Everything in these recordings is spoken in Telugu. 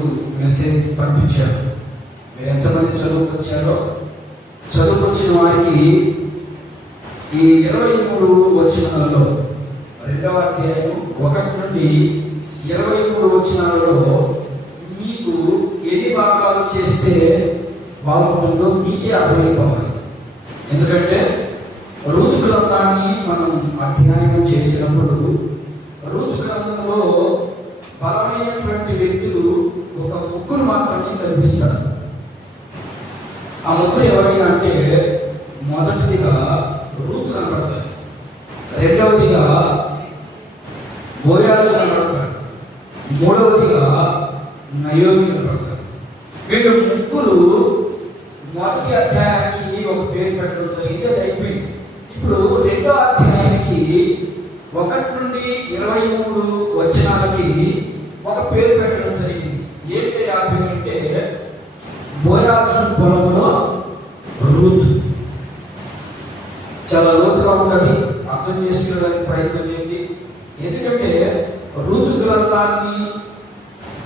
మెసేజ్ పంపించారు. మీరు ఎంతమంది చదువుకొచ్చారో, చదువుకొచ్చిన వారికి ఈ 23 వచనాలలో 2వ అధ్యాయం 1 నుండి 23 వచనాలలో మీకు ఎన్ని భాగాలు చేస్తే బాగుంటుందో మీకే అర్థమైపోవాలి. ఎందుకంటే రూతు గ్రంథాన్ని మనం అధ్యయనం చేసినప్పుడు రూతు గ్రంథంలో బలమైనటువంటి వ్యక్తులు ఒక ముగ్గురు మాత్రమే కనిపిస్తారు. ఆ ముగ్గురు ఎవరైనా అంటే, మొదటిదిగా రూతు కనబడతారు, రెండవదిగా బోయాజు కనబడతారు, మూడవదిగా నయోమి కనబడతారు. వీళ్ళు ముగ్గురు మొదటి అధ్యాయానికి ఒక పేరు పెట్టడం జరిగింది, అది అయిపోయింది. ఇప్పుడు 2వ అధ్యాయానికి 1 నుండి 23 వచనాలకి ఒక పేరు పెట్టడం జరిగింది. ఏంటి ఆ పేరు అంటే, బోయాజు పొలంలో రూతు. చాలా లోతుగా ఉన్నది, అర్థం చేసుకోవడానికి ప్రయత్నం చేయండి. ఎందుకంటే రూతు గ్రంథాన్ని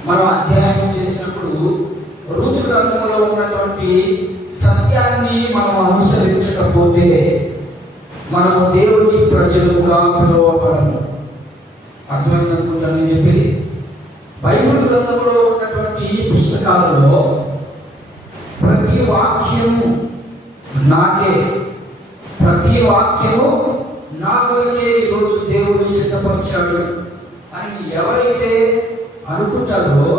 మనం అధ్యయనం చేసినప్పుడు రూతు గ్రంథంలో ఉన్నటువంటి సత్యాన్ని మనం అనుసరించకపోతే మనము దేవుని ప్రజలుగా పిలువబడము. అర్థమైందనుకుంటాను చెప్పి. బైబిల్ గ్రంథంలో ఉన్నటువంటి పుస్తకాలలో ప్రతి వాక్యము నాకే, ప్రతి వాక్యము నా కొరకే ఈరోజు దేవుడు సిద్ధపరిచాడు అని ఎవరైతే అనుకుంటారో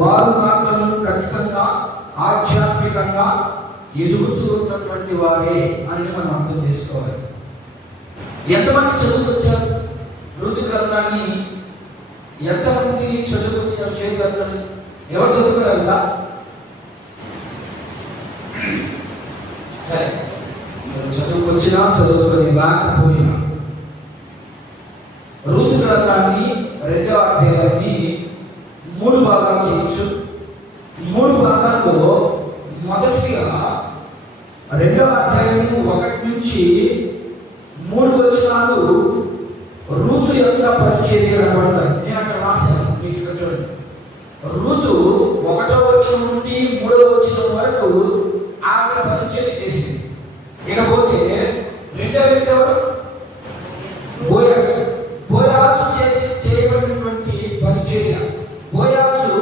వారు మాత్రం ఖచ్చితంగా ఆధ్యాత్మికంగా ఎదుగుతూ ఉన్నటువంటి వారే అని మనం అర్థం చేసుకోవాలి. ఎంతమంది చదువుకొచ్చారు రూతు గ్రంథాన్ని? ఎంతమంది చదువుకొచ్చారు? చేయగలుగుతారు? ఎవరు చదువుకోగలరా? సరే, మీరు చదువుకొచ్చినా చదువుకొని రాకపోయినా రూతు గ్రంథాన్ని 2వ అధ్యాయాన్ని 3 భాగాలు చేయొచ్చు. 3 భాగాల్లో మొదటిగా 2వ అధ్యాయం 1 నుంచి 3 వచనాలు రూతు యొక్క పరిచర్య కనబడతాయి. నేను అక్కడ రాశాను, మీకు ఇక్కడ చూడండి. రూతు 1వ వచనం నుండి 3వ వచనం వరకు ఆమె పరిచర్య చేసింది. ఇకపోతే 2వ వ్యక్తి ఎవరు? బోయాజు. బోయాజు చేయబడినటువంటి పరిచర్య. బోయాజు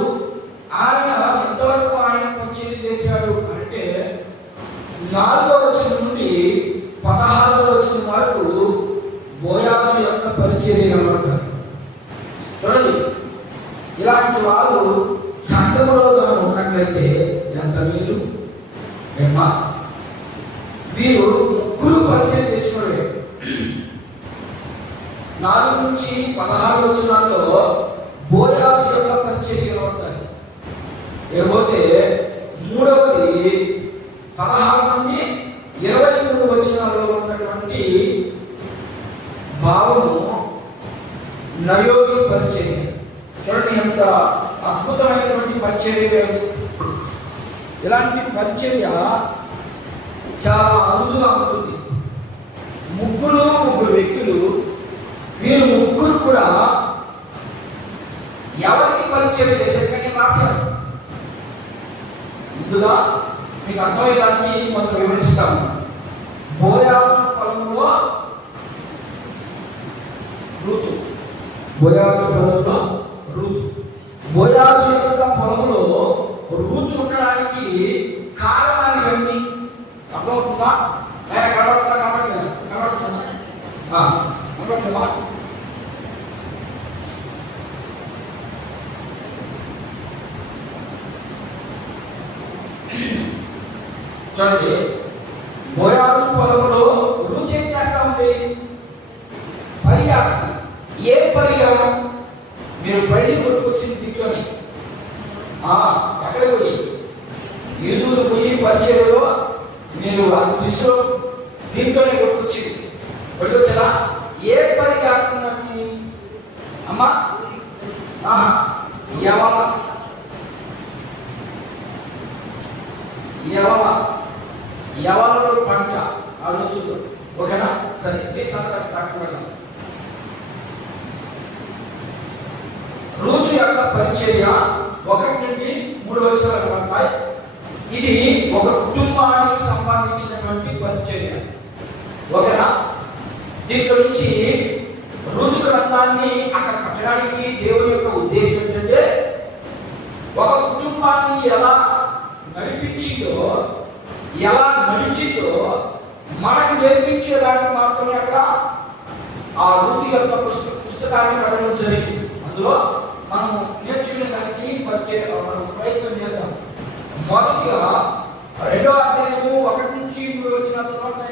ఆయన ఎంతవరకు ఆయన పరిచర్య చేశాడు అంటే 4వ వచనం నుండి 16వ వచనం వరకు బోయాజు యొక్క పరిచర్య కనబడతారు. చూడండి, ఇలాంటి వారు సంఘములో ఉన్నట్లయితే ఎంత మేలు. ఏమా, వీరు ముగ్గురు పరిచయం చేసుకోలేదు. 4 నుంచి 16 వచనాల్లో బోయాజు యొక్క పరిచర్య కనబడతాయి. లేకపోతే 3వది 16 నుండి 23 వచనాల్లో ఉన్నటువంటి భావము నయోమి పరిచర్య. చూడండి ఎంత అద్భుతమైనటువంటి పరిచర్య. ఇలాంటి పరిచర్య చాలా అరుదుగా ఉంటుంది. ముగ్గురు వ్యక్తులు, వీరు ముగ్గురు కూడా ఎవరికి పరిచయం చేశారు నేను రాశాను. ముందుగా మీకు అర్థమయ్యేదానికి కొంత వివరిస్తాము. బోయాజు పొలంలో రూతు. బోయాజు పొలంలో రూతు. బోయాజు యొక్క పొలంలో రూతు ఉండడానికి కారణాలు ఇవన్నీ అర్థమవుతుందా? చూడండి, బోయాజు పొలంలో రూతు ఏం చేస్తా ఉంది? పరిగారం. ఏ పరిగారం? మీరు పైసలు కొట్టుకొచ్చింది దీంట్లోనే. ఎక్కడ పోయి ఎదురు పోయి పరిచయలో మీరు ఆ దృశ్యం దీంట్లోనే కొట్టుకొచ్చా? ఏ పరిగారం అది? అమ్మా, యవనలో పంట ఆ రోజుల్లో. ఓకేనా? సరే, ఇదే సంగతి పట్టుకున్నాం. రూతు యొక్క పరిచర్య 1-3 ఇది ఒక కుటుంబానికి సంబంధించినటువంటి పరిచర్య. ఓకేనా? దీంట్లో నుంచి ఋతు గ్రంథాన్ని అక్కడ పెట్టడానికి దేవుని యొక్క ఉద్దేశం ఏంటంటే ఒక కుటుంబాన్ని ఎలా నడిపించిందో, ఎలా నడిచిందో మనకు నేర్పించేదానికి మాత్రమే అక్కడ ఆ ఋతు యొక్క పుస్తకాన్ని పెట్టడం జరిగింది. అందులో మనం నేర్చుకునే దానికి మనం ప్రయత్నం చేద్దాం. మొదటిగా 2వ అధ్యాయము 1-3 చదవండి.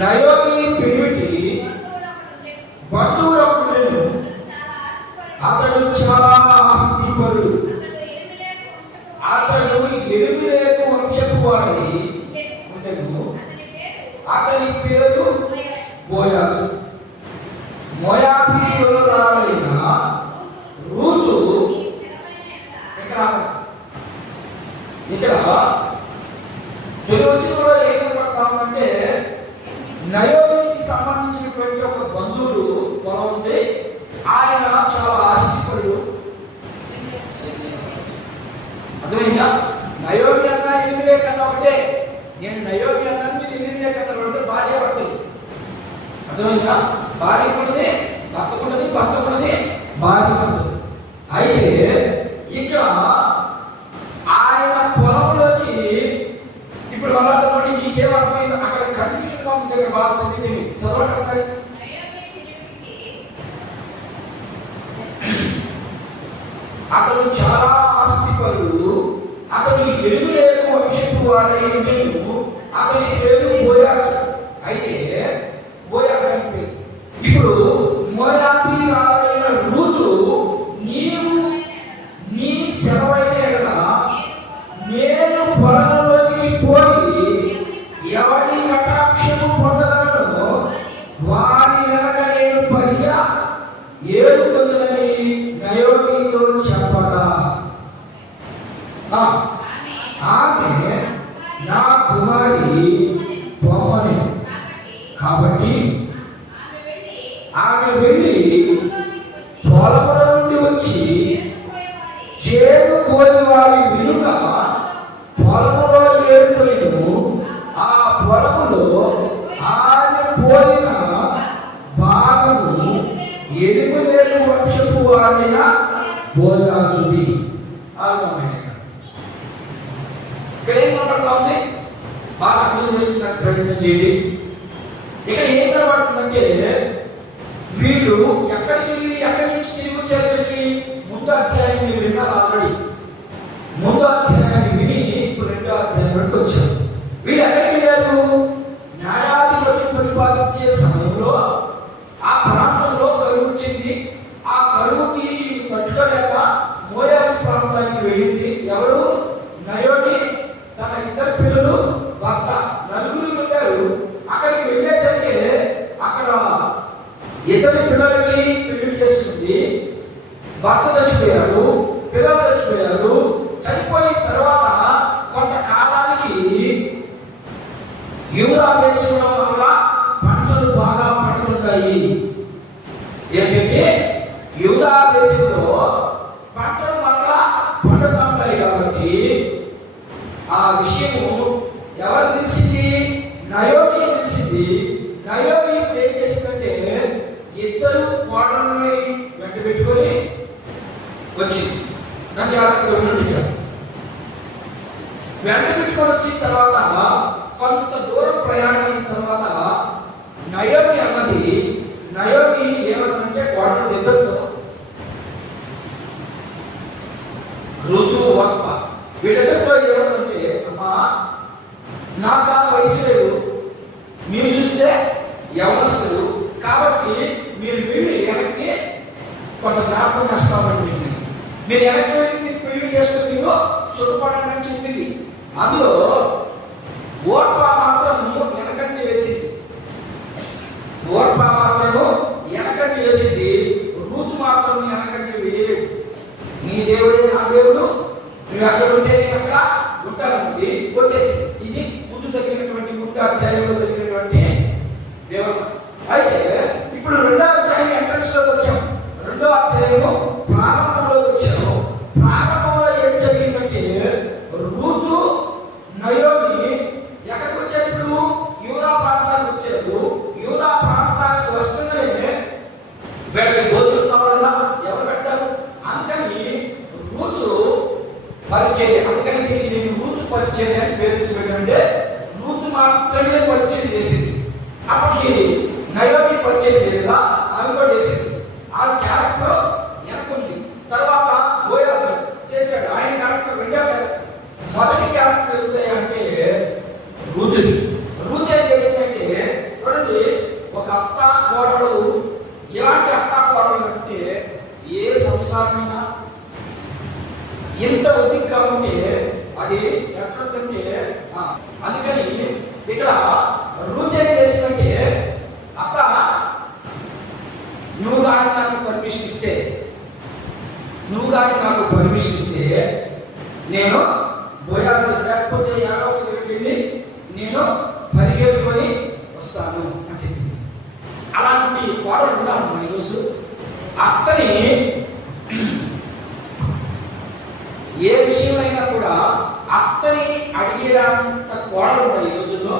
నయోమి పెనిమిటి బంధువుడు ఒకడు లేడు, అతడు చాలా ఆస్తిపరుడు. అతడు ఎలిమెలెకు వంశపు వాడి ఉండెను. అతని పేరు బోయాజు. మోయాబీయురాలైన రూతు ఇక్కడ తొలి వచనంలో ఏం కనపడతామంటే నయోమికి సంబంధించినటువంటి ఒక బంధువుడు పొలం ఉంది. ఆయన చాలా ఆస్తిపరుడు. అర్థమైందా? నయోమి అన్నా ఎలిమెలెకు అన్నా ఒకటే. నేను నయోమి అన్నాను, మీరు ఎలిమెలెకు అన్నారు. భార్య పడుతుంది. అర్థమైందా? భార్యకున్నది భర్తకున్నది, భర్తకున్నది భార్యకున్నది. అయితే ఇక్కడ ఆయన పొలంలోకి ఇప్పుడు అలా చదవండి. మీకేం అర్థమైంది? అక్కడ కన్ఫ్యూజన్ గా ఉంది. దగ్గర బాగా చదివి చదవండి ఒకసారి. అతడు చాలా ఆస్తిపరుడు. అతడు ఎలిమెలెకు వంశపు వాడై ఉండెను. అతని పేరు బోయాజు. అయితే బోయాజు అని పేరు. ఇప్పుడు మోయాబీయురాలైన రూతు, నీవు నీ సెలవైన ఎడల నేను పొలంలోకి పోయి ఎవరి కటాక్షము పొందగలను, వారి వెనక నేను పర్యా ఏడుకొందునని నయోమితో చెప్పగా, ఆమె నా కుమారి పొమ్మని. కాబట్టి ఆమె వెళ్ళి పొలముల నుండి వచ్చి చేను కోరి వారి వెనుక పొలములో ఏరుకొనెను. ఆ పొలములో ఆమె పోయిన భాగము ఎలిమెలెకు వంశపు వాడైన బోయాజుది. ఇక్కడ ఏం కనబడుతుంది? బాగా అర్థం చేసుకునే ప్రయత్నం చేయండి. ఇక్కడ ఏం కనబడుతుందంటే వీళ్ళు ఎక్కడికి వెళ్ళి ఎక్కడి నుంచి తిరిగి వచ్చారు? ముందు అధ్యాయం మీరు విన్నారు ఆల్రెడీ. ముందు అధ్యాయాన్ని విని ఇప్పుడు 2వ అధ్యాయం వరకు వచ్చారు. వీళ్ళు ఎక్కడికి వెళ్ళారు? న్యాయాధిపతి పరిపాలించే సమయంలో ఆ ప్రాంతంలో కరువు వచ్చింది. ఆ కరువుకి తట్టుకోలేక మోయాబు ప్రాంతానికి వెళ్ళింది. ఎవరు? నయోమి, తన 2 పిల్లలు, భర్త, 4 వెళ్ళారు. అక్కడికి వెళ్ళేటంటే అక్కడ 2 పిల్లలకి పెళ్లి చేస్తుంది. భర్త చచ్చిపోయారు, పిల్లలు చచ్చిపోయారు. చనిపోయిన తర్వాత కొంతకాలానికి యూదా దేశంలో వల్ల పంటలు బాగా పండుతాయి. ఏంటంటే యూదా దేశంలో పంటలు వల్ల పండుతుంటాయి. కాబట్టి ఆ విషయము ఎవరు తెలిసింది? నయోమి తెలిసింది. నయోమి ఏం చేసిందంటే 2 కోడల్ని వెంట పెట్టుకొని వచ్చింది. నా జాగ్రత్తగా ఉండండి. ఇక్కడ వెంట పెట్టుకొని వచ్చిన తర్వాత కొంత దూరం ప్రయాణమైన తర్వాత నయోమి అన్నది, నయోమి ఏమన్నంటే కోడలు 2 ఋతు, వక్ప, వీళ్ళిద్దరితో ఏమన్నంటే, అమ్మా నాకు ఆ వయసు లేదు, మీరు చూస్తే యవనస్తులు, కాబట్టి మీరు వెళ్ళి వెనక్కి కొంత జ్ఞాపకం చేస్తామండి. మీరు వెనక్కి వెళ్ళి మీకు పెళ్లి చేసుకుని మీరు సుఖపడండి అని చెప్పింది. అందులో ఓర్పా మాత్రము వెనకంచి వేసింది. ఓర్పా మాత్రము వెనకంచి వేసింది. రూతు మాత్రం వెనకంచి వేయలేదు. నీ దేవుడే నా దేవుడు, నువ్వు అక్కడ ఉంటే నేను అక్కడ ఉంటానన్నది వచ్చేసింది. ఇది ముందు జరిగినటువంటి 3వ అధ్యాయంలో జరిగినటువంటి దేవత. అయితే ఇప్పుడు 2వ అధ్యాయం ఎంట్రన్స్ లోకి వచ్చాం. 2వ అధ్యాయము ప్రారంభంలో పరిచర్య. అందుకని దీనికి నేను రూతు పరిచర్య అని పేరు పెట్టానంటే రూతు మాత్రమే పరిచర్య చేసింది. అప్పటికి నయోమి పరిచయం చేయలేదా, ఆమె కూడా చేసింది. ఆ క్యారెక్టర్ వెనకుంది. తర్వాత బోయాజు చేశాడు, ఆయన క్యారెక్టర్ రెండో క్యారెక్టర్. మొదటి క్యారెక్టర్ అంటే రూతుని. రూతు ఏం చేసిందంటే చూడండి, ఒక అత్త కోడలు, ఎలాంటి అత్త కోడలు అంటే ఏ సంసారమైనా ఎంత ఒత్తిడిగా ఉంటే అది ఎక్కడంటే అందుకని ఇక్కడ రూతు ఏం చేసిందంటే, అత్త నువ్వు కానీ నాకు పర్మిషన్ ఇస్తే నేను బోయాజు లేకపోతే యారో వెళ్ళి నేను పరిగెత్తుకొని వస్తాను అని చెప్పింది. అలాంటి కోడలు ఉన్నాను ఈరోజు. అత్తని ఏ విషయమైనా కూడా అత్తని అడిగేంత కోడలు ఉన్నాయి ఈ రోజుల్లో.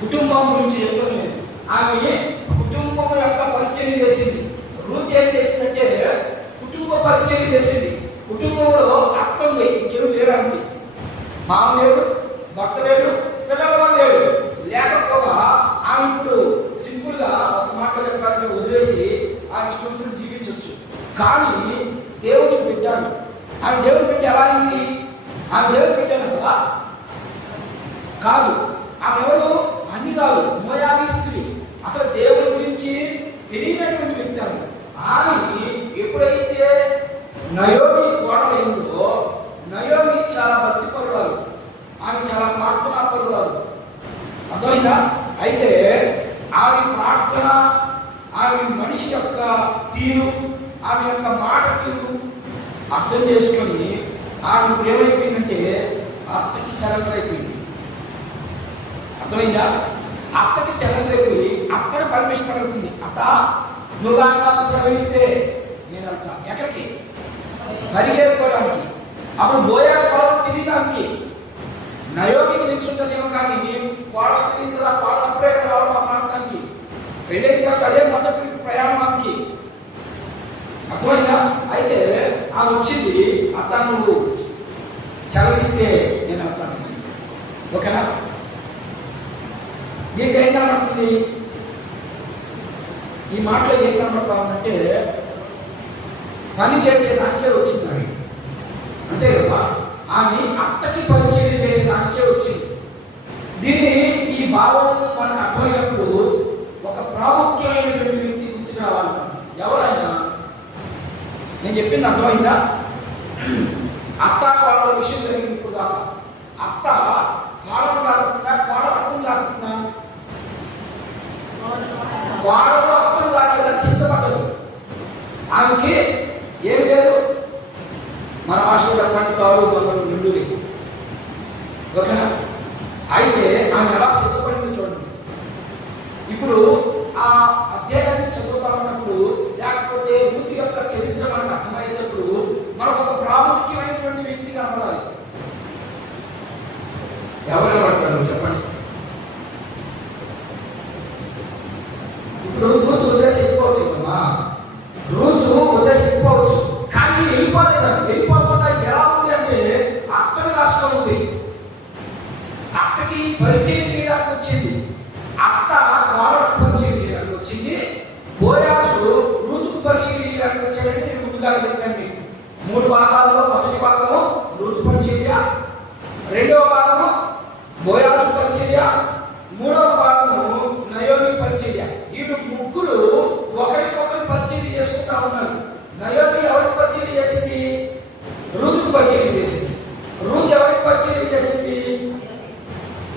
కుటుంబం గురించి చెప్పలేదు, ఆమె కుటుంబం యొక్క పరిచయం చేసింది. రూతు ఏం చేసిందంటే కుటుంబ పరిచయం చేసింది. కుటుంబంలో అత్త ఉంది, ఇంకెవరు లేడానికి, మామ లేడు, భర్త లేడు, పిల్లలు లేడు. లేకపోగా ఆమె ఇప్పుడు సింపుల్గా ఒక మాట చెప్పాలని వదిలేసి ఆమె ఇష్టం జీవించవచ్చు. కానీ దేవుని బిడ్డాను, ఆమె దేవుని బిడ్డ ఎలా అయింది? ఆమె దేవుని బిడ్డాను అసలు కాదు. ఆమె ఎవరు? అన్ని కాదు, మోయాబీ స్త్రీ. అసలు దేవుని గురించి తెలియనటువంటి వ్యక్తి. ఆమె ఎప్పుడైతే నయోమి కోడలైందో, నయోమి చాలా భక్తి పరురాలు, ఆమె చాలా ప్రార్థనా పరురాలు. అర్థమైందా? అయితే ఆమె ప్రార్థన, ఆమె మనిషి యొక్క తీరు, ఆమె యొక్క మాట తీరు అర్థం చేసుకొని ఆమె ఇప్పుడు ఏమైపోయిందంటే అత్తకి సరెండర్ అయిపోయింది. అర్థమైందా? అత్తకి సరెండర్ అయిపోయి అత్తని పర్మిషన్ అడుగుతుంది. అత్త నువ్వు నాకు సెలవిస్తే నేను వెళ్తా. ఎక్కడికి? పరిగెత్తుకోవడానికి. అప్పుడు బోయాజు కోడలు తిరిగడానికి. నయోమికి నిలుచుంటేమో కానీ కోడలు తిరిగి కదా, కోడలు అప్పుడే కదా రావడం ఆ ప్రాంతానికి. పెళ్ళైన తర్వాత అదే మొదటి ప్రయాణం ఆమెకి. అర్థమైందా? అయితే ఆమె వచ్చింది, అత్త నువ్వు సెలవిస్తే నేను వెళ్తాను. ఓకేనా? దీనికి ఏం కనబడుతుంది? ఈ మాటలో ఏం కనబడతామంటే పని చేసే దానికే వచ్చింది ఆమె. అంతే కదా? ఆమె అత్తకి పరిచయం చేసే దానికే వచ్చింది. దీన్ని ఈ భావం మనకు అర్థమైనప్పుడు ఒక ప్రాముఖ్యమైనటువంటి వ్యక్తి గుర్తుకు రావాలన్నమాట. ఎవరైనా నేను చెప్పింది అర్థమైందా? అత్త వాళ్ళ విషయం జరిగింది. ఇప్పుడు దాకా అత్త కోడలు కాకుండా కోడలు అర్థం కాకుండా కోడలు అర్థం కాలేదని సిద్ధపడ్డది. ఆమెకి ఏం లేదు, మన భాషలో చెప్పండి, కారు బంగారు నిండుని. ఓకేనా? అయితే ఆమె ఎలా సిద్ధపడింది చూడండి. ఇప్పుడు ఆ అధ్యాయాన్ని చదువుతా ఉన్నప్పుడు, లేకపోతే రూతు యొక్క చరిత్ర మనకు అర్థమయ్యేటప్పుడు మనకు ఒక ప్రాముఖ్యమైనటువంటి వ్యక్తి కనపడాలి. ఎవరు పడతారు చెప్పండి? ఇప్పుడు రూతు వదిలేసి వెళ్ళిపోవచ్చు కదమ్మా, రూతు వదిలేసి వెళ్ళిపోవచ్చు. కానీ వెళ్ళిపోలేదండి. వెళ్ళిపోకుండా ఎలా ఉంది అంటే అత్తని రాష్ట్రం ఉంది. అత్తకి పరిచయం చేయడానికి వచ్చింది. అత్త కోడలకు పరిచయం చేయడానికి వచ్చింది. బోయాజు రూతుకు పరిచయం చేయడానికి వచ్చాడని నేను ముందుగా చెప్పాను మీకు. 3 భాగాల్లో మొదటి భాగము రూతు పరిచర్య, రెండవ భాగము బోయాజు పరిచర్య, మూడవ భాగము నయోమి పరిచర్య. వీళ్ళు ముగ్గురు ఒకరికొకరు పరిచయం చేసుకుంటా ఉన్నారు. నయోమి ఎవరికి పరిచయం చేసింది? రూతుకు పరిచయం చేసింది. రూతు ఎవరికి పరిచయం చేసింది?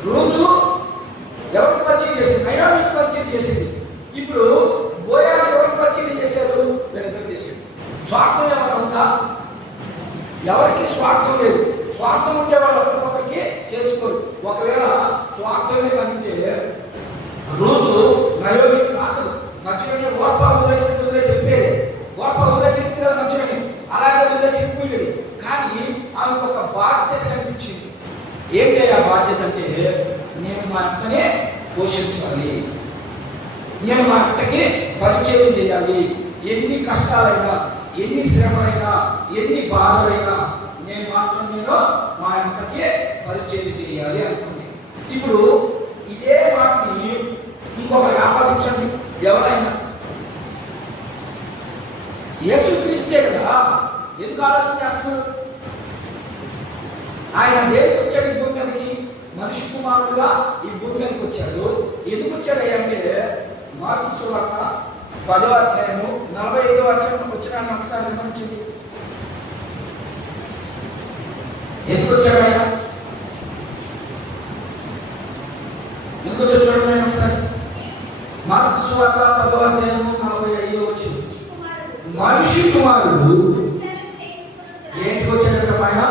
రూతు ఎవరికి పరిచయం చేసింది? నయోమికి పరిచయం చేసింది. ఇప్పుడు బోయాజు ఎవరికి పరిచయం చేశారు? వీళ్ళిద్దరు చేశారు. స్వార్థం ఏమైనా ఉందా? ఎవరికి స్వార్థం లేదు. స్వార్థం ఉంటే వాళ్ళు ఒకరికొకరికి చేసుకోరు. ఒకవేళ స్వార్థమే కంటే రూతు నయోమికి సాకదు. మధ్యలోనే గొప్ప వదిలేసి గొప్ప వదిలేసి మధ్యలోనే అలాగే వదిలేసి వెళ్ళిపోయింది. కానీ ఆమెకు ఒక బాధ్యత కనిపించింది. ఏంటి ఆ బాధ్యత అంటే, నేను మా అత్తనే పోషించాలి, నేను మా అత్తకి పరిచయం చేయాలి. ఎన్ని కష్టాలైనా, ఎన్ని శ్రమలైనా, ఎన్ని బాధలైనా నేను మా ఇంతకే పరిచయం చేయాలి అనుకుంది. ఇప్పుడు ఇదే మాటని ఇంకొకరికి ఆపాదించండి. ఎవరైనా యేసుక్రీస్తే కదా, ఎందుకు ఆలోచన చేస్తున్నారు? ఆయన దేనికి వచ్చాడు ఈ భూమి మీదకి? మనిషి కుమారుడుగా ఈ భూమి మీదకి వచ్చాడు. ఎందుకు వచ్చాడు అంటే మార్కు సువార్త 10వ అధ్యాయము 45వ వచనం వచ్చిన ఒకసారి గమనించండి. ఎందుకు వచ్చాడు ఆయన? ఎందుకు వచ్చాడు చూడండి ఒకసారి. మార్కు సువార్త 10వ అధ్యాయము 45వ వచనం. మనిషి కుమారుడు ఏంటికి వచ్చాడు? ఆయన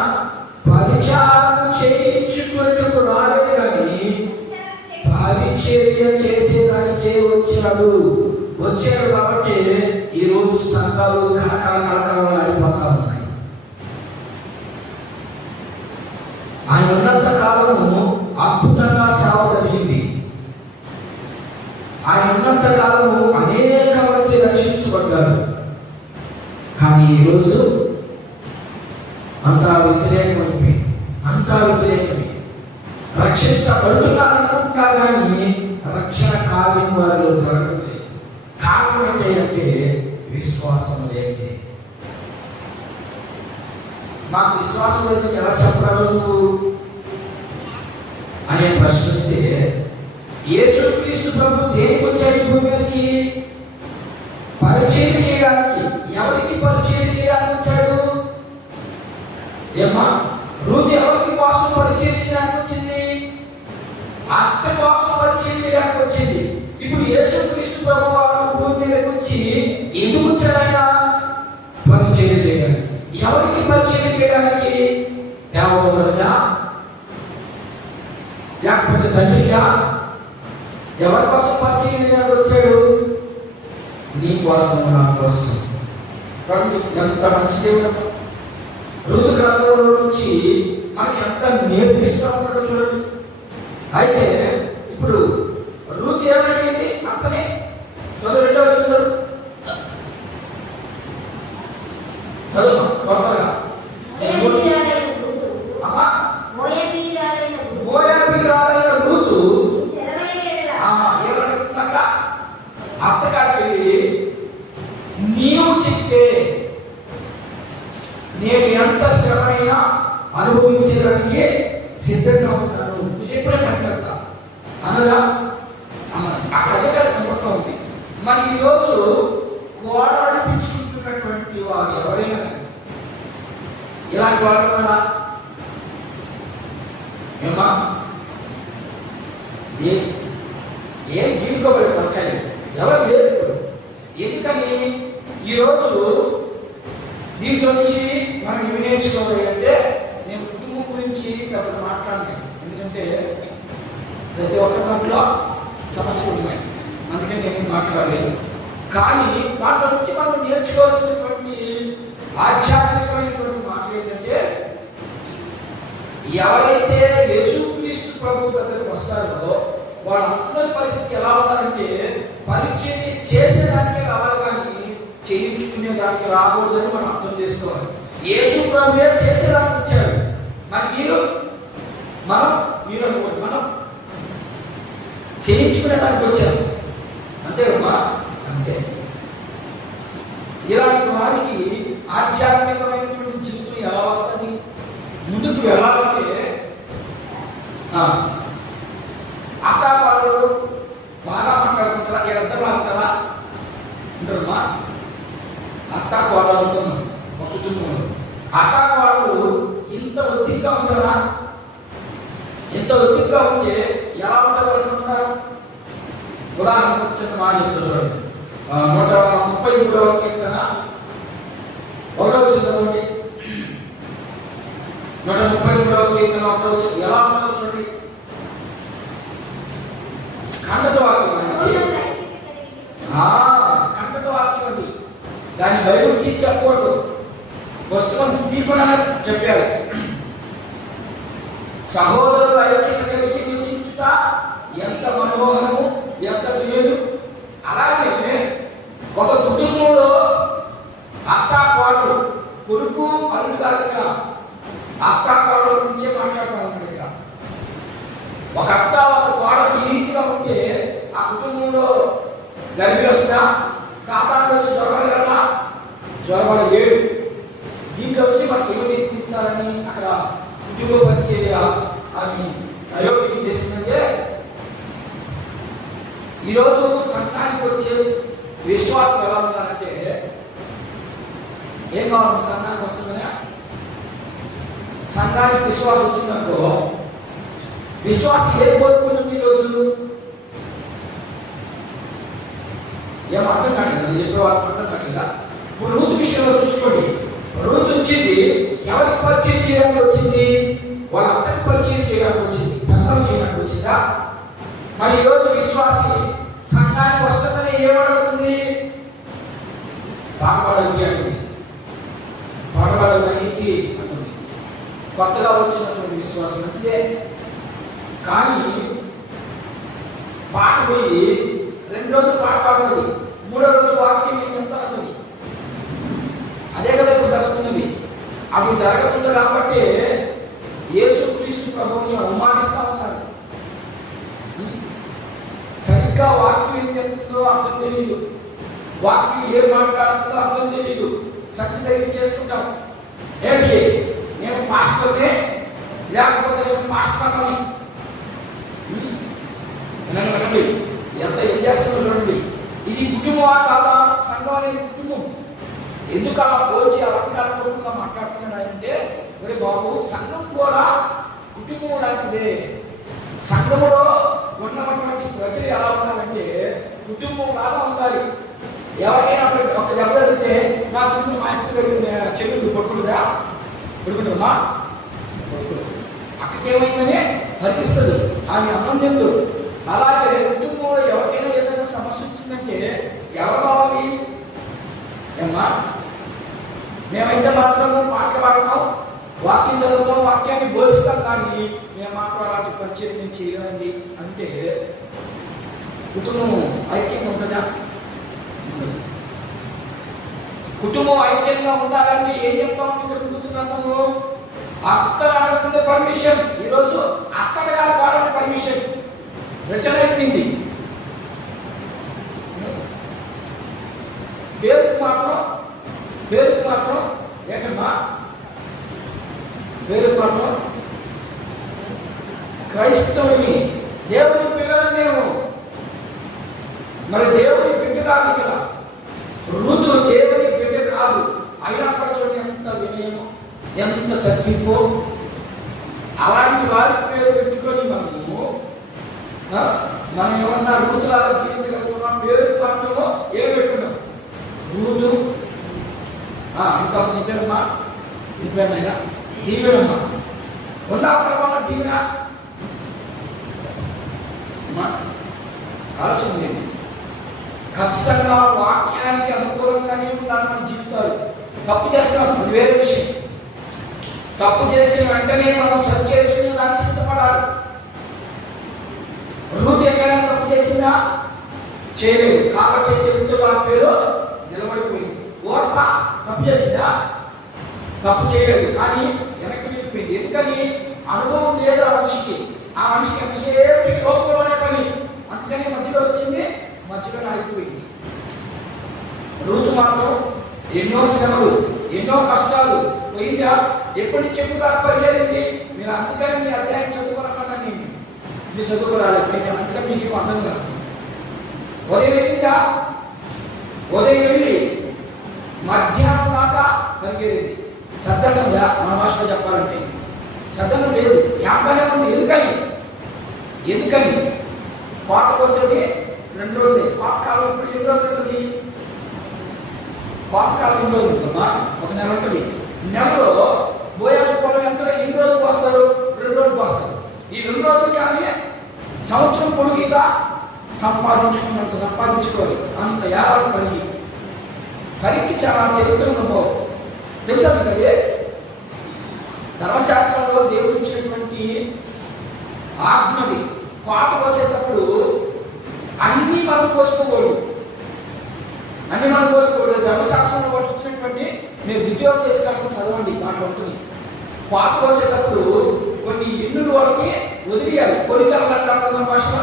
పరిచారణ చేయించుకున్నట్టుకు రాలేదు కానీ పరిచర్య చేసేదానికే వచ్చాడు. కాబట్టి ఈరోజు సంఘాలు కళకళ ఆడిపోతా ఉన్నాయి. ఆయన ఉన్నంత కాలము అద్భుతంగా సేవ జరిగింది. ఆయన ఉన్నంత కాలము అనేక మంది రక్షించబడ్డారు. కానీ ఈరోజు అంతా వ్యతిరేకమైపోయింది. అంతా వ్యతిరేకమే. రక్షించబడుతున్నారనుకుంటున్నా కానీ రక్షణ కార్యం వారిలో జరగలేదు. కారణం ఏంటంటే విశ్వాసం లేదే. మాకు విశ్వాసం లేదు ఎలా చెప్పగలవు అనే ప్రశ్నిస్తే, యేసుక్రీస్తు ప్రభు దేనికి వచ్చాడు భూమి మీదకి? పరిచయం చేయడానికి. ఎవరికి పరిచయం చేయడానికి వచ్చాడు? ఏమ్మా, రూతు ఎవరికి కోసం పరిచయం చేయడానికి వచ్చింది? అత్త కోసం పరిచయం చేయడానికి వచ్చింది. ఇప్పుడు యేసుక్రీస్తు ప్రభు వారు భూమి మీదకి వచ్చి ఎందుకు వచ్చారు? ఆయన పరిచయం చేయడానికి. ఎవరికి పరిచయం చేయడానికి? దేవదూతలకా లేకపోతే తండ్రికా? ఎవరి కోసం పరిచయం చేయడానికి వచ్చాడు? నీ కోసం, నా కోసం. కాబట్టి ఎంత మంచి దేవుడు. ఋతు గ్రంథంలో నుంచి మనకి ఎంత నేర్పిస్తూ ఉంటాడో చూడండి. అయితే ఇప్పుడు రూతు ఏమడిగింది? అతనే చదువు. 2వ వచనం చదువు త్వరగా. మోయాబీయురాలైన రూతు ఏమడుగుతున్నాక అత్తగారికి వెళ్ళి, నీవు చెప్తే నేను ఎంత శ్రమైనా అనుభవించడానికి సిద్ధంగా ఉన్నాను. నువ్వు చెప్పినట్టు అనగా అక్కడ కనబడుతూ ఉంది. మరి ఈరోజు కోడనిపించుకుంటున్నటువంటి వారు ఎవరైనా ఇలాంటి వాళ్ళు ఉన్నారా? ఏమా ఏం గీరుకోబడి తరకాలి ఎవరు లేదు. ఎందుకని ఈరోజు దీంట్లో నుంచి మనం ఏమి నేర్చుకోవాలి అంటే, నేను కుటుంబం గురించి పెద్ద మాట్లాడలేను. ఎందుకంటే ప్రతి ఒక్క దాంట్లో సమస్యలు ఉన్నాయి. అందుకని నేను మాట్లాడలేను. కానీ దాంట్లో నుంచి మనం నేర్చుకోవాల్సినటువంటి ఆధ్యాత్మికమైనటువంటి మాటలు ఏంటంటే, ఎవరైతే యేసుక్రీస్తు ప్రభు దగ్గరకు వస్తారో వాళ్ళందరి పరిస్థితి ఎలా ఉన్నారంటే, పరిచయం చేసేదానికి రావాలి కానీ చేయించుకునే దానికి రాకూడదని మనం అర్థం చేసుకోవాలి. యేసు ప్రభువే చేసేదానికి వచ్చాడు. మరి మీరు అనుకోండి, మనం చేయించుకునే దానికి వచ్చారు. అంతేమ్మా, అంతే. ఇలాంటి వారికి ఆధ్యాత్మికమైనటువంటి జీవితం ఎలా వస్తుంది? ముందుకు వెళ్ళాలంటే అత్తా వాళ్ళు బాగా మాట్లాడుకుంటారా? వీళ్ళిద్దరు అంటారా? అంటారమ్మా, అత్తా కోడలు అనుకున్నాం ఒక కుటుంబంలో. అత్తా కోడలు ఇంత ఒత్తిడిగా ఉంటారా? ఎంత ఒత్తిడిగా ఉంటే ఎలా ఉంటుంది వాళ్ళ సంసారం? ఉదాహరణకు వచ్చిన మాట చెప్తా చూడండి. 133వ కీర్తన 1వ వచనం చదవండి. 133వ కీర్తన 1వ వచనం ఎలా ఉంటుందో చూడండి. ఖండతో వాక్యం, ఖండతో వాక్యం అది. దాని బైబిల్ తీసి చెప్పకూడదు, పుస్తకం తీయకుండా చెప్పారు. సహోదరులు ఐక్యత కలిగి నివసించుట ఎంత మనోహరము, ఎంత మేలు. అలాగే ఒక కుటుంబంలో అత్త కోడలు, కొడుకు అల్లుడు కాకుండా అత్త కోడల గురించే మాట్లాడుతున్నాడు ఇక్కడ. ఒక అత్త ఒక కోడలు ఈ రీతిగా ఉంటే ఆ కుటుంబంలో గర్భి వస్తుందా? సాతాను వచ్చి జ్వరపడగలరా? జ్వరపడలేడు. దీంట్లో వచ్చి మనకి ఏమి నేర్పించాలని అక్కడ కుటుంబ పరిచర్య అని అయోగ్యం చేసిందంటే, ఈరోజు సంఘానికి వచ్చే విశ్వాసం ఎలా ఉన్నారంటే, ఏం కావాలి సంఘానికి వస్తుందనే? సంఘానికి విశ్వాసం వచ్చిందనుకో, విశ్వాసం ఏం కోరుకుంటుంది ఈరోజు? ఏం అర్థం కావట్లేదు, చెప్పే వాళ్ళకి అర్థం కావట్లేదా? ఇప్పుడు రూతు విషయంలో చూసుకోండి. రూతు వచ్చింది ఎవరికి పరిచయం చేయడానికి వచ్చింది? వాళ్ళ అత్తకి పరిచయం చేయడానికి వచ్చింది, పెద్దలు చేయడానికి వచ్చిందా? మరి ఈరోజు విశ్వాసి సంఘానికి వస్తుందని ఏమడుగుతుంది? పాటపాడకి అంటుంది, పాటపాడకి అంటుంది. కొత్తగా వచ్చినటువంటి విశ్వాసం మంచిదే, కానీ పాట పోయి 2 రోజులు పాట పాడుతుంది, 3వ రోజు వాక్యం నేను చెప్తానంటుంది. అదే కదా ఇప్పుడు జరుగుతున్నది. అది జరగకుండా కాబట్టి యేసుక్రీస్తు ప్రభువుని అవమానిస్తూ ఉన్నారు. సరిగ్గా వాక్యం ఏం చెప్తుందో అర్థం తెలియదు, వాక్యం ఏం మాట్లాడుతుందో అర్థం తెలియదు, సత్య దగ్గర చేసుకుంటాం. ఏంటి నేను పాస్టర్నే, లేకపోతే నేను పాస్టర్ని. వినండి, ఎంత ఏం చేస్తుందో చూడండి. ఇది కుటుంబమా కాదా? సంఘం అనేది కుటుంబం. ఎందుకు అలా పోల్చి అలంకారపూర్వకంగా మాట్లాడుతున్నాడు అంటే, మరి బాబు సంఘం కూడా కుటుంబం లాంటిదే. సంఘంలో ఉన్నటువంటి ప్రజలు ఎలా ఉండాలంటే కుటుంబం లాగా ఉండాలి. ఎవరైనా ఒక దెబ్బ జరిగితే నా కుటుంబం మా ఇంటికి జరిగిన చెల్లు పడుకుంటుందా? పడుకుంటుందా? అక్కకేమైందని అనిపిస్తుంది, ఆమె అన్నం తిందు. అలాగే కుటుంబంలో ఎవరికైనా ఏదైనా సమస్య వచ్చిందంటే ఎవరు కావాలి? ఏమ్మా, మేమైతే మాత్రము పాట పాడతాం, వాక్యం చదువుతాం, వాక్యాన్ని బోధిస్తాం, కానీ మేము మాట్లాడాలి పరిచయం మేము చేయాలండి అంటే కుటుంబం ఐక్యంగా ఉంటుందా? కుటుంబం ఐక్యంగా ఉండాలంటే ఏం చెప్తాం? ఇక్కడ కుదురుతున్నాము, అత్త అడగకుండా పర్మిషన్. ఈరోజు అక్కడ గారు వాడాలి పర్మిషన్, రిటర్న్ అయిపోయింది. పేరుకు మాత్రం ఏంటమ్మా, పేరుకు మాత్రం క్రైస్తవుని, దేవుని పిల్లలు మేము. మరి దేవుని బిడ్డ కాదు ఇక్కడ. ఋతు దేవుని బిడ్డ కాదు, అయినప్పటి చూడండి ఎంత వినయము, ఎంత తగ్గింపు. అలాంటి వారి పేరు పెట్టుకొని మనం ఏమన్నా ఋతులాగా జీవించగలుగుతున్నాం. పేరు మాత్రము ఏం పెట్టుకున్నాం? ఋతు. ఇంకా నీ పేరమ్మా, నీ పేరునైనా దీవెనమ్మా. ఉన్న తర్వాత దీవెన ఆలోచన. ఖచ్చితంగా వాక్యానికి అనుకూలంగానే ఉండాలి మన జీవితాలు. తప్పు చేస్తాం, అది వేరే విషయం. తప్పు చేసిన వెంటనే మనం సరి చేసుకుని దానికి సిద్ధపడాలి. రూట్ ఎక్కడైనా తప్పు చేసిందా? చేయలేదు, కాబట్టి చెబుతున్న పేరు నిలబడిపోయింది. ఓర్ప తప్పు చేసిందా? తప్పు చేయలేదు, కానీ వెనక్కి వెళ్ళిపోయింది. ఎందుకని? అనుభవం లేదు ఆ మనిషికి. ఆ మనిషికి ఎంతసేపటికి లోపలనే పని, అందుకని మధ్యలో వచ్చింది, మధ్యలో ఆగిపోయింది. రూతు మాత్రం ఎన్నో శ్రమలు, ఎన్నో కష్టాలు పోయిందా? ఎప్పటి నుంచి చెప్పుగా పరిగెత్తింది. మీరు అందుకని మీ అధ్యాయం చదువుకోనకుండా మీరు చదువుకోరాలి, నేను అందుకని మీకు అర్థం కాదు. ఉదయం వెళ్ళిందా? ఉదయం వెళ్ళి మధ్యాహ్నం దాకా పరిగెత్తింది. శ్రద్ధ ఉందా? మన భాషలో చెప్పాలంటే శ్రద్ధ లేదు, యాభైనే ఉంది. ఎందుకని కోత కోసేది 2 రోజులే. కోతకాలం ఇప్పుడు ఎన్ని రోజులు ఉంటుంది? కోతకాలం ఎన్ని రోజులు ఉంటుందమ్మా? 1 నెల ఉంటుంది. నెలలో బోయాసు పొలం ఎంత ఎన్ని రోజులకు వస్తారు? 2 రోజులకు వస్తారు. ఈ 2 రోజులు కానీ సంవత్సరం పొడుగుగా సంపాదించుకున్నంత సంపాదించుకోవాలి, అంత యాభై పనికి చాలా చరిత్ర ఉండవు. తెలుసా కదే? ధర్మశాస్త్రంలో దేవుడు ఇచ్చినటువంటి ఆజ్ఞది. కోత కోసేటప్పుడు అన్ని మనం కోసుకోకూడదు, ధర్మశాస్త్రంలో వచ్చినటువంటి మీరు ద్వితీయోపదేశకాండం చదవండి, దాంట్లో ఉంటుంది. పాత కోసేటప్పుడు కొన్ని ఇల్లు వాళ్ళకి వదిలేయాలి. కొలికలు అంటారు మన భాషలో.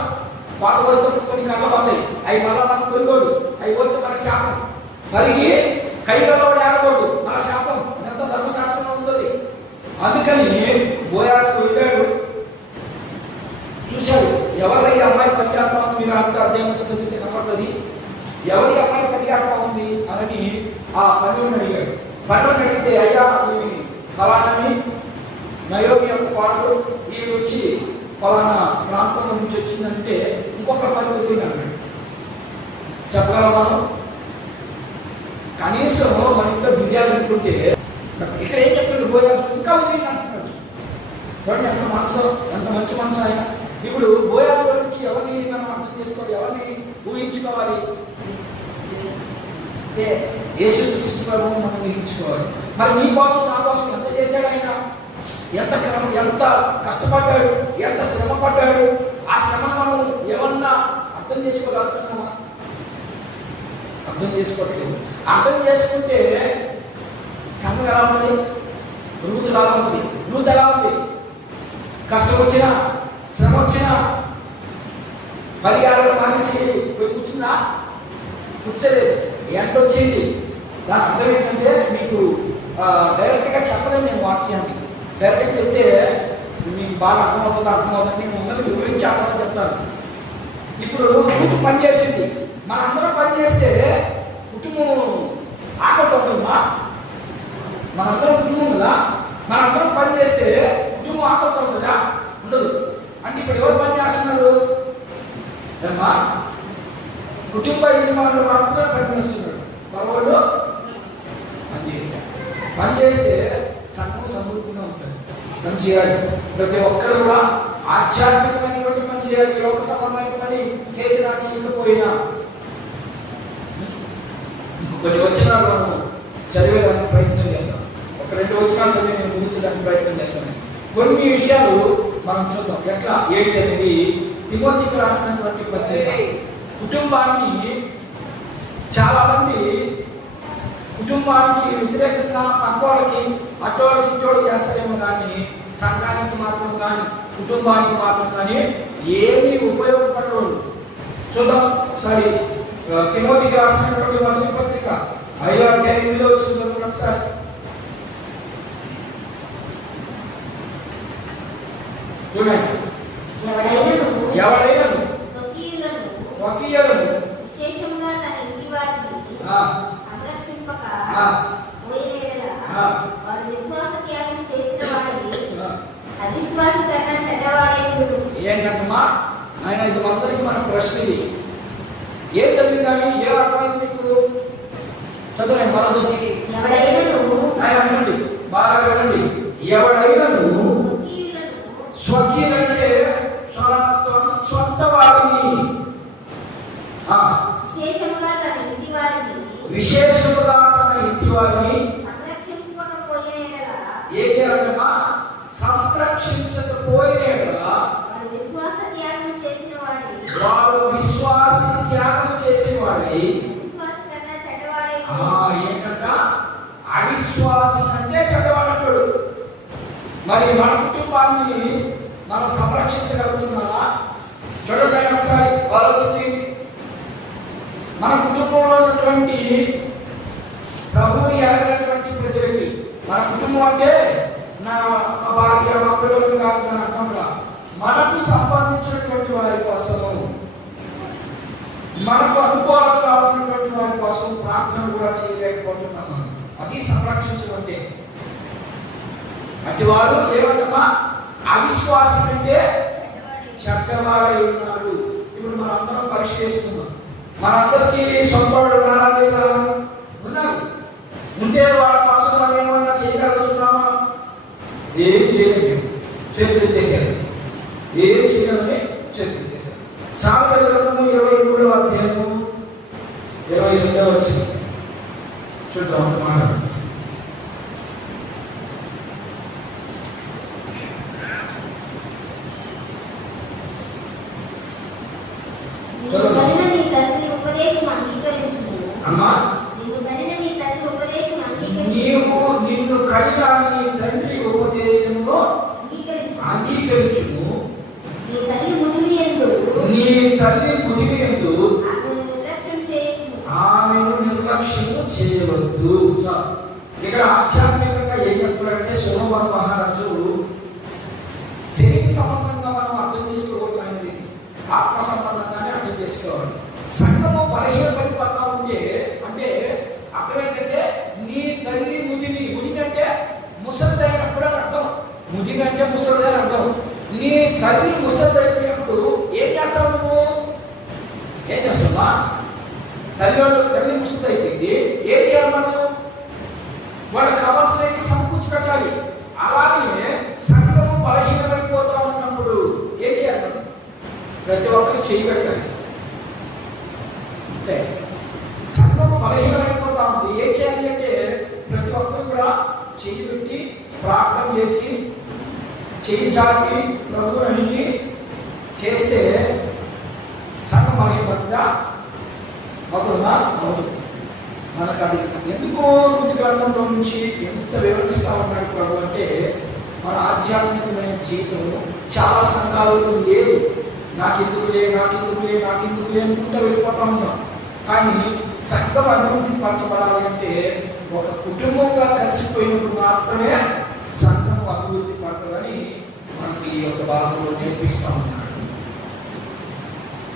పాత కోసేటప్పుడు కొన్ని కళ్ళ పోతాయి, అవి మళ్ళీ మనం కొనుగోడు, అవి పోతే మన శాపం. మరికి కైగల్లో ఆడకూడదు, మన శాపం. ఎంత ధర్మశాస్త్రంలో ఉంటుంది. అందుకని బోయాజు వెళ్ళాడు, చూశాడు ఎవరి అమ్మాయి పరిగెడతా ఉంది. మీరు అంత అధ్యాయంలో చదివితే కనపడుతుంది. ఎవరి అమ్మాయి పరిగెడతా ఉంది అని ఆ పనులను అడిగాడు. పనులను అడిగితే, అయ్యా ఇవి ఫలానాని నయోమి యొక్క కోడలు, ఈ వచ్చి ఫలానా ప్రాంతంలో నుంచి వచ్చిందంటే ఇంకొక పని అన్నాడు. చెప్పగలం మనం? కనీసం మన ఇంట్లో బిర్యానీ అనుకుంటే ఇక్కడ ఏం చెప్తాడు బోయాజు, ఇంకా ఉంది అంటున్నాడు. చూడండి ఎంత మనసు, ఎంత మంచి మనసు ఆయన. ఇప్పుడు బోయాజు గురించి ఎవరిని మనం అర్థం చేసుకోవాలి, ఎవరిని ఊహించుకోవాలి? యేసుక్రీస్తు ప్రభువుని మనం ఊహించుకోవాలి. మరి నీ కోసం నా కోసం ఎంత చేశాడు ఆయన? ఎంత కష్టపడ్డాడు, ఎంత శ్రమ పడ్డాడు. ఆ శ్రమ మనం ఏమన్నా అర్థం చేసుకోగలుగుతున్నామా? అర్థం చేసుకోవట్లేదు. అర్థం చేసుకుంటే సంఘం ఎలా ఉంది? రూతు ఎలా ఉంది? రూతు ఎలా ఉంది? కష్టం వచ్చినా, శ్రమ వచ్చినా పరిగారం మానేసి పోయి కూర్చున్నా? కూర్చోలేదు. ఎంత వచ్చింది? దాని అర్థం ఏంటంటే మీకు డైరెక్ట్గా చెప్పలేము. నేను వాక్యాన్ని డైరెక్ట్గా చెప్తే మీకు బాగా అర్థమవుతుందని నేను మిమ్మల్ని వివరించి అర్థం చెప్తాను. ఇప్పుడు రూతు పని చేసింది, మనందరం పని చేస్తే కుటుంబం ఆకలిపోతుందా? మనందరం కుటుంబం కదా, మనందరం పని చేస్తే కుటుంబం ఆకలిపోతుందా? ఉండదు. అంటే ఇప్పుడు ఎవరు పని చేస్తున్నారు? ఏమ్మా, కుటుంబ యజమానులు మాత్రమే పనిచేస్తున్నాడు. మరొకళ్ళు పని చేస్తే సంఘం సమృద్ధిగా ఉంటుంది. పని చేయాలి. ప్రతి ఒక్కరు కూడా ఆధ్యాత్మికమైనటువంటి పని చేయాలి. లోక సంబంధమైన పని చేసినా చేయకపోయినా. కొన్ని వచనాలు మనం చదివేదానికి ప్రయత్నం చేద్దాం. ఒక 2 వచనాలు చదివి నేను ముగించడానికి ప్రయత్నం చేస్తాను. కొన్ని విషయాలు మనం చూద్దాం ఎట్లా ఏంటి అనేది. తిమోతికి రాసినటువంటి పత్రిక. కుటుంబాన్ని చాలా మంది కుటుంబానికి వ్యతిరేకంగా పక్కవాళ్ళకి అటోళ్ళకి ఇటోళ్ళు చేస్తారేమో కానీ సంఘానికి మాత్రం కానీ కుటుంబానికి మాత్రం కానీ ఏమీ ఉపయోగపడరు. చూద్దాం ఒకసారి తిమోతికి రాసినటువంటి మొదటి పత్రిక 5వ అధ్యాయం 8వ వచనం ఒకసారి. చూడండి. ఎవడైనను స్వకీయులను విశేషంగా తన ఇంటి వారిని సంరక్షింపక వాడు విశ్వాస త్యాగం చేసిన వాడిని అవిశ్వాస కన్నా చెడ్డవాడైనడు. ఏంటమ్మా ఆయన ఇది అందరికీ మన ప్రశ్న. ఇది ఏం చదివిందని ఏ అర్థమైంది మీకు? చదువు మన చదివి. ఎవడైనను ఆయన అనండి, బాగా వినండి. ఎవడైనను స్వకీయులంటే సొంత వారిని విశేషముగా తన ఇంటి వారిని ఏం చేయాలమ్మా? సంరక్షించకపోయినా వాడు విశ్వాస త్యాగం చేసిన వాడి ఏంటంట? అవిశ్వాసం అంటే చెడ్డవాడు. మరి మన కుటుంబాన్ని మనం సంరక్షించగలుగుతున్నామా? చూడండి ఒకసారి ఆలోచించండి. మన కుటుంబంలో ఉన్నటువంటి ప్రభువుని ఎరగినటువంటి ప్రజలకి, మన కుటుంబం అంటే నా భార్య మా పిల్లలు కాదు, నా అర్థంగా మనకు సంబంధించినటువంటి వారి కోసము, మనకు అనుకూలంగా ఉన్నటువంటి వారి కోసం ప్రార్థన కూడా చేయలేకపోతున్నాము. అది సంరక్షించడం అంటే. అటు వారు ఏమన్నా అవిశ్వాసం అంటే చెడ్డవాడై ఉన్నారు. ఇప్పుడు మనం అందరం పరీక్ష చేస్తున్నాం. మనందరికీ సొంత ఉన్నారు. ఉంటే వాళ్ళ కోసం మనం ఏమన్నా చేయగలుగుతున్నామా? ఏం చేయలేదు. చేతులు ఎత్తేసారు. ఏం చేయాలని చేతులు ఎత్తేసారు. సామెతల గ్రంథము 23వ అధ్యాయము 28వ వచనం చూద్దాం. ఒక మాట. అమ్మా, నిన్ను కడిగిన నీ తండ్రి ఉపదేశం ఇక్కడ ఆధ్యాత్మికంగా ఏం చెప్తారంటే సొలొమోను మహారాజు శరీర సంబంధంగా మనం అర్థం చేసుకోవట్లేదు, ఆత్మ సంబంధంగానే అర్థం చేసుకోవాలి. సంఘము బలహీనపడిపోతా ఉంటే అంటే అర్థం ఏంటంటే నీ తల్లి ముదిని, ముదినంటే ముసలిదైనప్పుడు అని అర్థం. ముదినంటే ముసలిదని అర్థం. నీ తల్లి ముసలిదైనప్పుడు ఏం చేస్తావు నువ్వు? ఏం చేస్తావా? తల్లి ముసలిదైపోయింది, ఏం చేయాలి మనం? వాళ్ళకి కావాల్సిన సమకూర్చి పెట్టాలి. అలాగే సంఘము బలహీనమైపోతా ఉన్నప్పుడు ఏం చేయాలి? ప్రతి ఒక్కరు చేయి పెట్టాలి. అంతే. సంఘము బలహీనమైపోతా ఉంది, ఏం చేయాలి అంటే ప్రతి ఒక్కరు కూడా చేయి పెట్టి ప్రార్థన చేసి చేయి చాపి ప్రభువుని అడిగి చేస్తే సంఘం బలహీనపడుతుందా? అవుతుందా? అవుతుంది. మనకు అది ఎందుకో వృత్తి గ్రంథంలో నుంచి ఎంత వివరిస్తా ఉన్నాడు ప్రభు అంటే మన ఆధ్యాత్మికమైన జీవితంలో చాలా సంఘాలలో లేదు. నాకెందుకులే అనుకుంటూ వెళ్ళిపోతా ఉన్నాం. కానీ సంఘం అభివృద్ధి పరచబడాలి అంటే ఒక కుటుంబంగా కలిసిపోయినప్పుడు మాత్రమే సంఘం అభివృద్ధి పడతారని మనకి ఈ యొక్క భాగంలో నేర్పిస్తూ ఉన్నాడు.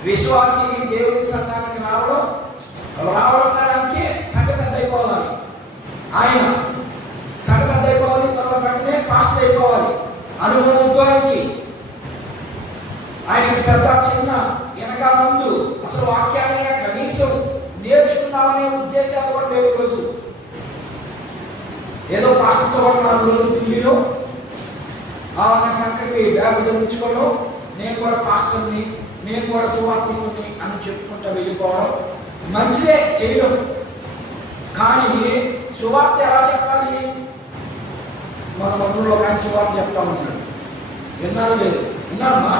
విశ్వాసికి దేవుడి సంఘానికి రావడానికి సంఘటన అయిపోవాలి. ఆయన సంఘటన అయిపోవాలి, తర్వాత వెంటనే పాస్టర్ అయిపోవాలి. అనుభవంతో ఆయనకి పెద్ద చిన్న వెనక ముందు అసలు వాక్యాన్ని కనీసం నేర్చుకున్నామనే ఉద్దేశాలు కూడా లేవు. రోజు ఏదో పాస్టర్తో రోజు ఢిల్లీలో సంఖ్యకి బ్యాగు ధరించుకోవడం, నేను కూడా పాస్టర్ని, నేను కూడా సువార్తికుని అని చెప్పుకుంటూ వెళ్ళిపోవడం మంచిదే చేయడం. కానీ సువార్త ఎలా చెప్పాలి? మన బంధువులో కానీ సువార్త చెప్తా ఉన్నాడు. విన్నాను లేదు? విన్నామా?